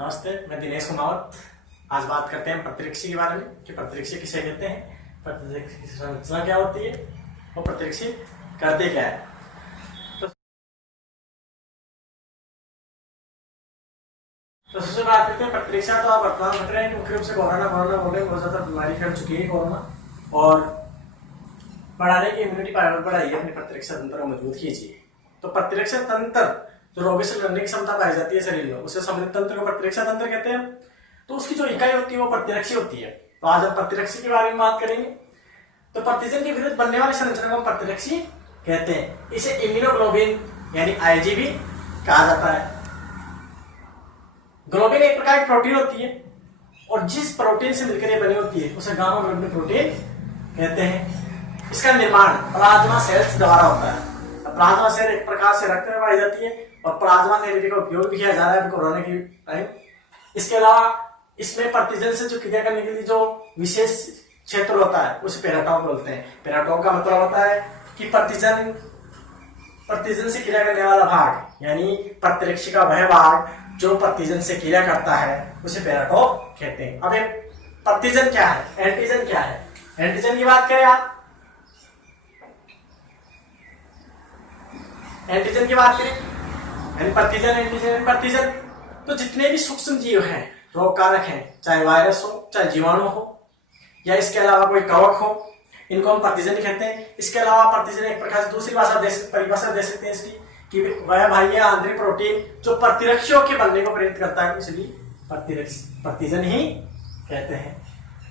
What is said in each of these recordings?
नमस्ते, मैं दिनेश कुमावत। आज बात करते हैं प्रतिरक्षी के बारे में कि प्रतिरक्षी किसे कहते हैं, प्रतिरक्षी की संरचना क्या होती है और प्रतिरक्षी करते क्या है। तो सबसे बात करते हैं प्रतिरक्षा। तो आप वर्तमान खतरे हैं, मुख्य रूप से कोरोना बोल रहे हैं। बहुत ज्यादा बीमारी फैल चुकी है कोरोना, और बढ़ाने की इम्यूनिटी पावर बढ़ाइए, अपनी प्रतिरक्षा तंत्र को मजबूत कीजिए। तो प्रतिरक्षा तंत्र जो रोगों से लड़ने की क्षमता पाई जाती है शरीर में, उसे संबंधित तंत्र को प्रतिरक्षा तंत्र कहते हैं। तो उसकी जो इकाई होती है वो प्रतिरक्षी होती है। तो आज हम प्रतिरक्षी के बारे में बात करेंगे। तो प्रतिजन के विरुद्ध बनने वाली संरचना को हम प्रतिरक्षी कहते हैं। इसे इम्यूनोग्लोबिन यानी आईजी भी कहा जाता है। ग्लोबिन एक प्रकार की प्रोटीन होती है, और जिस प्रोटीन से मिलकर ये बनी होती है उसे गामा ग्लोबिन प्रोटीन कहते हैं। इसका निर्माण प्लाज्मा सेल्स द्वारा होता है। प्लाज्मा सेल एक प्रकार से रक्त में पाई जाती है, और प्लाज्मा थेरेपी का उपयोग भी किया जा रहा है कोरोना की टाइम। इसके अलावा इसमें प्रतिजन से जो क्रिया करने के लिए जो विशेष क्षेत्र होता है उसे पेराटॉम बोलते हैं। पेराटॉम का मतलब होता है कि प्रतिजन से क्रिया करने वाला भाग, यानी प्रतिरक्षी का वह भाग जो प्रतिजन से क्रिया करता है उसे पेराटॉम कहते हैं। अब प्रतिजन क्या है, एंटीजन क्या है। एंटीजन की बात करें आप, एंटीजन की बात करें यानी प्रतिजन, एंटीजन, प्रतिजन। तो जितने भी सूक्ष्म जीव हैं, रोग कारक हैं, चाहे वायरस हो, चाहे जीवाणु हो, या इसके अलावा कोई कवक हो, इनको हम प्रतिजन कहते हैं। इसके अलावा प्रतिजन एक प्रकार से दूसरी परिभाषा दे सकते हैं इसकी कि वह बाह्य आंतरिक प्रोटीन जो प्रतिरक्षियों के बनने को प्रेरित करता है, इसलिए प्रतिजन ही कहते हैं।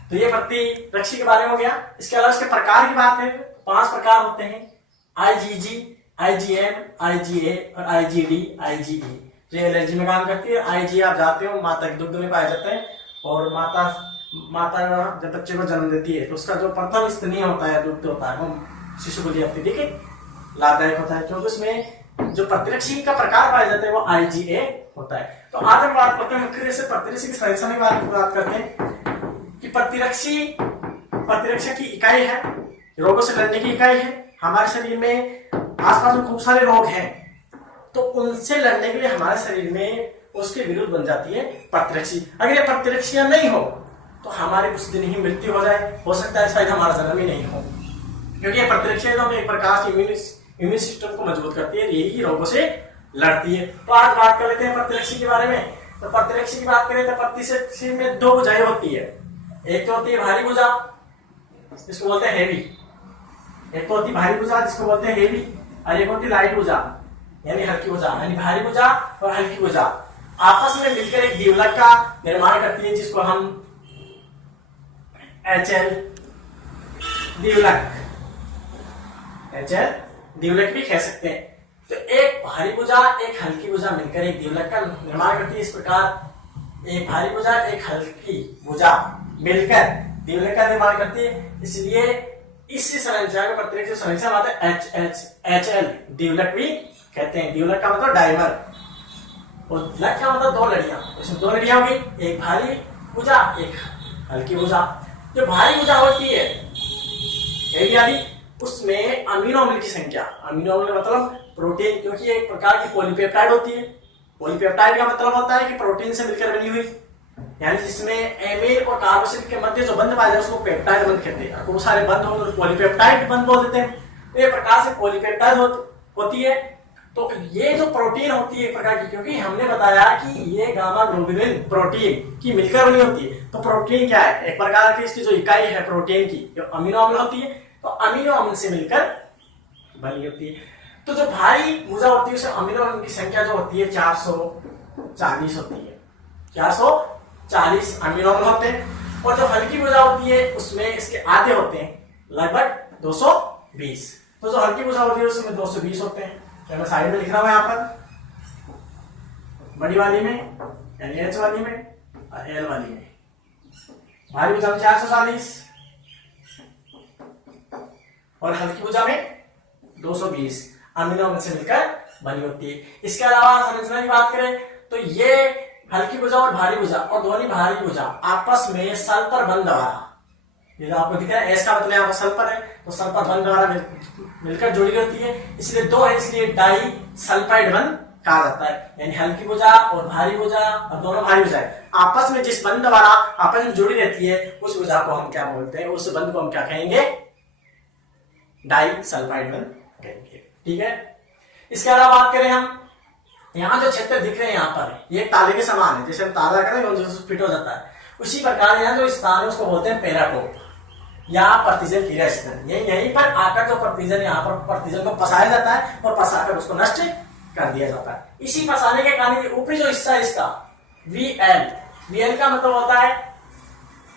तो ये प्रतिरक्षी के बारे में हो गया। इसके अलावा इसके प्रकार की बात है, 5 प्रकार होते हैं: आईजीजी, आईजीएम, आईजीए और आईजीडी, आईजीई। जो एलर्जी में काम करती है। आईजी आप जानते हो माता के दुग्ध में पाए जाते हैं, और माता जब बच्चे को जन्म देती है तो उसका जो प्रथम स्तनीय होता है, दुग्ध होता है, वो शिशु को दिया ठीक है, लाभदायक होता है, क्योंकि उसमें जो प्रतिरक्षी का प्रकार पाए जाते हैं वो आईजीए होता है। तो आज हम बात करते हैं मुख्य से प्रतिरक्षी की संरचना की बात करते हैं कि प्रतिरक्षा की इकाई है, रोगों से लड़ने की इकाई है। हमारे शरीर में आसपास में खूब सारे रोग हैं, तो उनसे लड़ने के लिए हमारे शरीर में उसके विरुद्ध बन जाती है प्रतिरक्षी। अगर ये प्रतिरक्षियां नहीं हो तो हमारे कुछ दिन ही मृत्यु हो जाए, हो सकता है शायद हमारा जन्म ही नहीं हो, क्योंकि ये प्रतिरक्षियां तो एक प्रकार से इम्यून सिस्टम को मजबूत करती है, यही रोगों से लड़ती है। तो आज बात कर लेते हैं प्रतिरक्षी के बारे में। तो प्रतिरक्षी की बात करें तो प्रतिरक्षी में 2 भुजाएं होती है। एक तो होती है भारी भुजा, जिसको बोलते हैं हेवी। एक तो होती है भारी भुजा जिसको बोलते हैं हेवी, और एक होती है लाइट भुजा यानी हल्की भुजा। यानी भारी भुजा और हल्की भुजा आपस में मिलकर एक द्विवलक का निर्माण करती है, जिसको हम HL द्विवलक भी कह सकते हैं। तो एक भारी भुजा एक हल्की भुजा मिलकर एक द्विवलक का निर्माण करती है। इस प्रकार एक भारी भुजा एक हल्की भुजा मिलकर द्विवलक का निर्माण करती है, इसलिए इसी संरचना में प्रतिरक्षी संरचना HL द्विवलक भी कहते हैं। द्विवलक का मतलब डाइमर, और लक का मतलब 2 लड़ियां। इसमें 2 लड़ियां होगी, एक भारी भुजा एक हल्की भुजा। जो भारी भुजा होती है यानी उसमें अमीनो अम्ल की संख्या, अमीनो अम्ल मतलब प्रोटीन, क्योंकि एक प्रकार की पॉलीपेप्टाइड होती है। पॉलीपेप्टाइड का मतलब होता है कि प्रोटीन से मिलकर बनी हुई, यानी जिसमें एमिन और कार्बोक्सिल के मध्य जो बंध पाया जाए उसको पेप्टाइड बंध कहते हैं। वो सारे बंध हो तो पॉलीपेप्टाइड बंध बोल देते हैं। एक प्रकार से पॉलीपेप्टाइड होती है। तो ये जो प्रोटीन होती है एक प्रकार की, क्योंकि हमने बताया कि ये गामा ग्लोबुलिन प्रोटीन की मिलकर बनी होती है। तो प्रोटीन क्या है, एक प्रकार की इसकी जो इकाई है प्रोटीन की, जो अमीनो अम्ल होती है, तो अमीनो अम्ल से मिलकर बनी होती है। तो जो भारी भुजा होती है उसमें अमीनो अम्ल की संख्या जो होती है 440 होती है। 440 अमीनो अम्ल होते हैं। और जो हल्की भुजा होती है उसमें इसके आधे होते हैं, लगभग 220। तो जो हल्की भुजा होती है उसमें 220 होते हैं। तो मैं साइड में लिख रहा हूं यहाँ पर, बड़ी वाली में यानी H वाली में और L वाली में। भारी भुजा में 440 और हल्की भुजा में 220 अमीनो अम्ल से मिलकर बनी होती है। इसके अलावा संरचना की बात करें तो ये हल्की भुजा और भारी भुजा, और दोनों भारी भुजा आपस में सल्फर बंध द्वारा, ये आपको दिख रहा है एस का मतलब यहाँ पर सल्फर है, तो सल्फर बंध द्वारा मिलकर जुड़ी होती है, इसलिए 2 है, इसलिए डाई सल्फाइड बंध कहा जाता है। यानी हल्की भुजा और भारी भुजा और दोनों भारी भुजाएं आपस में जिस बंध द्वारा आपस में जुड़ी रहती है उस भुजा को हम क्या बोलते हैं, उस बंध को हम क्या कहेंगे, डाई सल्फाइड बंध कहेंगे। ठीक है। इसके अलावा बात करें हम, यहाँ जो क्षेत्र दिख रहे हैं यहाँ पर, ये ताले के समान है, जैसे हम ताला करें फिट हो जाता है, उसी प्रकार यहाँ जो स्थान है उसको बोलते हैं पेराटोप या प्रतिजन क्रिया स्थल। यहीं पर आकर जो प्रतिजन, यहाँ पर प्रतिजन को फंसाया जाता है और फंसाकर उसको नष्ट कर दिया जाता है। इसी फंसाने के कारण ऊपरी जो हिस्सा है इसका VL का मतलब होता है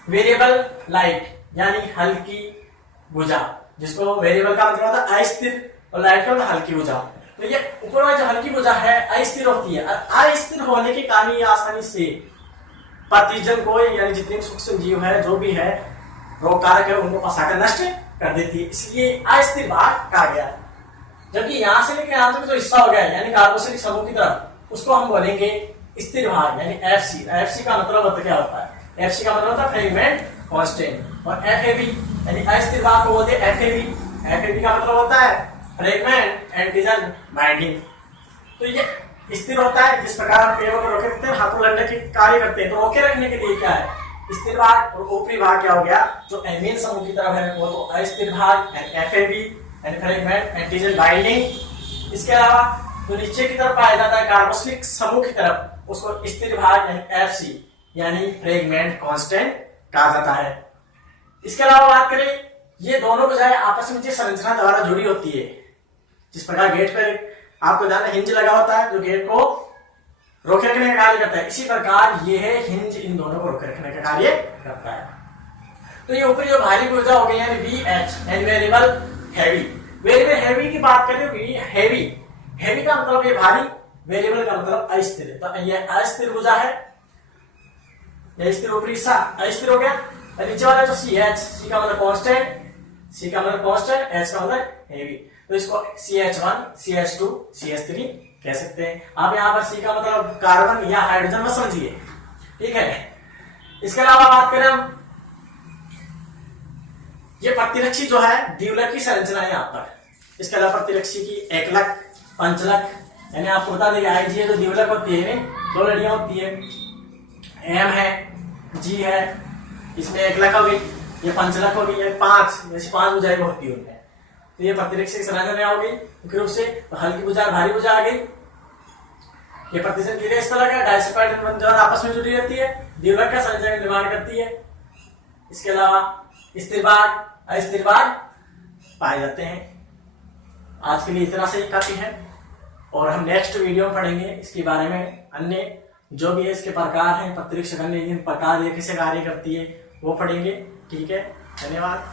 वेरिएबल लाइट, यानी हल्की भुजा, जिसको वेरिएबल का मतलब होता है अस्थिर और लाइट का मतलब हल्की भुजा। तो ये ऊपर वाली जो हल्की भुजा है अस्थिर होती है, अस्थिर होने के कारण ये आसानी से प्रतिजन को, यानी जितने सूक्ष्म जीव है, जो भी है रोग कारक है, उनको फंसाकर नष्ट कर देती है, इसलिए अस्थिर भाग कहा गया है। जबकि यहां से लेकर यहां तक जो हिस्सा हो गया है, यानी कार्बोक्सिलिक समूह की तरफ, उसको हम बोलेंगे स्थिर भाग, यानी FC का मतलब क्या होता है, FC का मतलब होता है फ्रेगमेंट कांस्टेंट, और FAB यानी अस्थिर भाग को बोलते हैं FAB का मतलब होता है फ्रेगमेंट एंटीजन बाइंडिंग। तो ये स्थिर होता है, जिस प्रकार हम पेड़ों को रोके रखते हैं, हाथों लड़ने के कार्य करते हैं, तो रोके रखने के लिए क्या है, स्थिर भाग। और ऊपरी भाग क्या हो गया, जो एमीन समूह की तरफ है, वो तो अस्थिर भाग FAB यानी फ्रेगमेंट एंटीजन बाइंडिंग। इसके अलावा जो नीचे की तरफ पाया जाता है कार्बोक्सिलिक समूह की तरफ, उसको स्थिर भाग यानी FC यानी फ्रेगमेंट कांस्टेंट कहा जाता है। इसके अलावा बात करें, ये दोनों भुजाएं आपस में जिस संरचना द्वारा जुड़ी होती है, जिस प्रकार गेट पर आपको ध्यान हिंज लगा होता है जो गेट को रोके रखने का कार्य करता है, इसी प्रकार ये है हिंज इन दोनों को रोके रखने का कार्य करता है। तो ये ऊपरी जो भारी भुजा हो गई यानी VH यानी वेरिएबल हैवी। वेरिएबल हैवी की बात करें, हैवी का मतलब ये भारी, वेरिएबल का मतलब अस्थिर। तो ये अस्थिर भुजा है, ये स्थिर ऊपरी हिस्सा अस्थिर हो गया। नीचे वाला जो C का मतलब कांस्टेंट, H का मतलब हैवी, तो इसको CH1 CH2 CH3 कह सकते हैं। आप यहाँ पर C का मतलब कार्बन या हाइड्रोजन मत समझिए, ठीक है। इसके अलावा बात करें हम, ये प्रतिरक्षी जो है द्विलक की संरचना है यहाँ पर। इसके अलावा प्रतिरक्षी की एकलक, पंचलक, यानी आपको बता दें IG है जो द्विलक होती है, दो लड़ियां होती है, M है, G है, इसमें एकलक हो गई, ये पंचलक हो गई, ये 5 भुजाएं होती है उनमें। तो ये प्रतिरक्षी की संरचना हो गई मुख्य रूप से। तो हल्की भुजा भारी भुजा आ गई, ये प्रतिजन क्रिया इस तरह का डाइसल्फाइड बंध आपस में जुड़ी रहती है, द्विलक का संरचना निर्माण करती है। इसके अलावा स्थिर भाग अस्थिर भाग पाए जाते हैं। आज के लिए इतना से ही काफी है, और हम नेक्स्ट वीडियो में पढ़ेंगे इसके बारे में, अन्य जो भी है इसके प्रकार हैं, प्रतिरक्षी अन्य प्रकार ये कैसे कार्य करती है वो पढ़ेंगे। ठीक है, धन्यवाद।